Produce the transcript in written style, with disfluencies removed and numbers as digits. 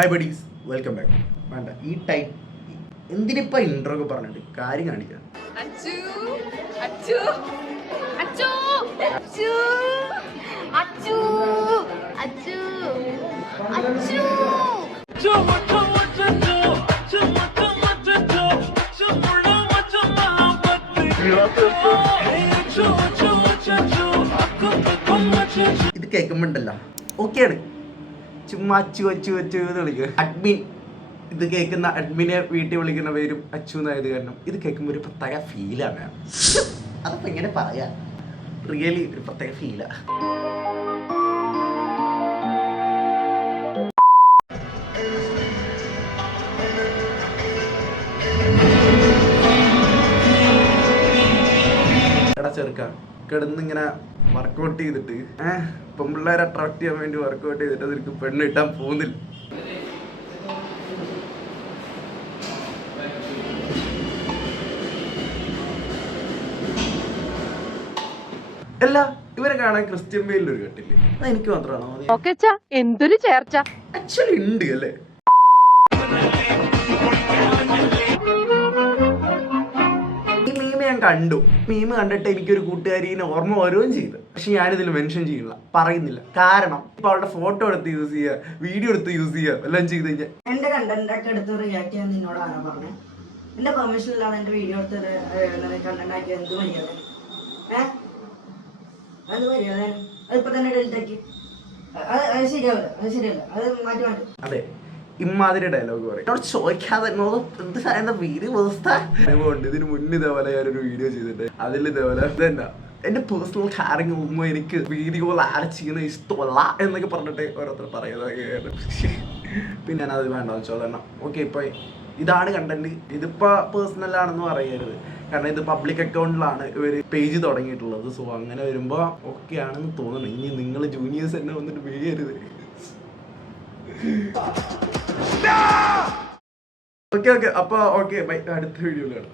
Hi buddies, welcome back. വേണ്ട ഈ type എന്തിനിപ്പോ intro ഒക്കെ പറഞ്ഞിട്ട് കാര്യം കാണിക്കാം. ഇത് കേൾക്കുമ്പോണ്ടല്ല ഓക്കെയാണ്, ചുമ്മാ അച്ചു അച്ചു അച്ചു എന്ന് വിളിക്കുക. അഡ്മിൻ ഇത് കേൾക്കുന്ന അഡ്മിനെ വീട്ടിൽ വിളിക്കുന്ന പേരും അച്ചു എന്നായത് കാരണം ഇത് കേൾക്കുമ്പോൾ ഒരു പ്രത്യേക ഫീലാണ്. അതപ്പോൾ എങ്ങനെ പറയാ, റിയലി ഒരു പ്രത്യേക ഫീലാണ്. എടാ ചെറുക്ക, കിടന്നിങ്ങനെ വർക്കൗട്ട് ചെയ്തിട്ട് പെൺപിള്ളേരെ അട്രാക്ട് ചെയ്യാൻ വേണ്ടി വർക്കൗട്ട് ചെയ്തിട്ട് അതെനിക്ക് പെണ്ണ് കിട്ടാൻ പോകുന്നില്ല. അല്ല, ഇവരെ കാണാൻ ക്രിസ്ത്യൻ ബെയിലിൽ ഒരു കെട്ടില്ലേ, അത് എനിക്ക് മാത്രമാണോ? എന്തൊരു ചേർച്ച ആക്ച്വലി ഉണ്ട് അല്ലേ. ഈ മീമ ഞാൻ കണ്ടു. മീമ കണ്ടിട്ട് എനിക്കൊരു കൂട്ടുകാരിനെ ഓർമ്മ വരുകയും ചെയ്തു. പക്ഷെ ഞാനിതിൽ മെൻഷൻ ചെയ്യില്ല, പറയുന്നില്ല. കാരണം ഇപ്പൊ അവളുടെ ഫോട്ടോ എടുത്ത് യൂസ് ചെയ്യുക, വീഡിയോ എടുത്ത് യൂസ് ചെയ്യുക എല്ലാം ചെയ്ത് കഴിഞ്ഞാൽ എന്റെ കണ്ടന്റ് ഒക്കെ എടുത്ത് റിയാക്ട് ചെയ്യാൻ നിന്നോട് ആരാ പറഞ്ഞത്? എന്റെ പെർമിഷൻ ഇല്ലാതെ എന്റെ വീഡിയോ എടുത്ത് കണ്ടന്റ് ആക്കി എന്ത് മര്യാദ? അത് മര്യാദ? അതിപ്പോ തന്നെ ഡിലീറ്റ് ആക്കി. അത് ശരിയാവില്ല, അത് ശരിയല്ല, അത് മാറ്റി മാറ്റി. അതെ, ഇമ്മാതിരി ഡയലോഗ് പറയും. എന്നോട് ചോദിക്കാതെ എന്താ വീഡിയോ വ്യവസ്ഥ ഉണ്ട്. ഇതിന് മുന്നേ ഇതേപോലെ ഞാനൊരു വീഡിയോ ചെയ്തിട്ട് അതിൽ ഇതേപോലെ ഇതെന്താ എന്റെ പേഴ്സണൽ കാര്യങ്ങൾ ഒന്നും എനിക്ക് വീഡിയോ ആഡ് ചെയ്യുന്ന ഇഷ്ടമല്ല എന്നൊക്കെ പറഞ്ഞിട്ട് ഓരോരുത്തർ പറയുന്നത്. പിന്നെ ഞാനത് വേണ്ടെന്ന് വെച്ചാൽ തന്നെ ഓക്കെ, ഇപ്പൊ ഇതാണ് കണ്ടന്റ്, ഇതിപ്പോ പേഴ്സണൽ ആണെന്ന് പറയരുത്. കാരണം ഇത് പബ്ലിക് അക്കൗണ്ടിലാണ് ഇവര് പേജ് തുടങ്ങിയിട്ടുള്ളത്. സോ അങ്ങനെ വരുമ്പോ ഓക്കെ ആണെന്ന് തോന്നണം. ഇനി നിങ്ങൾ ജൂനിയേഴ്സ് തന്നെ വന്നിട്ട് വീഴരുത്. ഓക്കെ ഓക്കെ, അപ്പൊ ഓക്കെ ബൈ, അടുത്ത വീഡിയോയിലാണ്.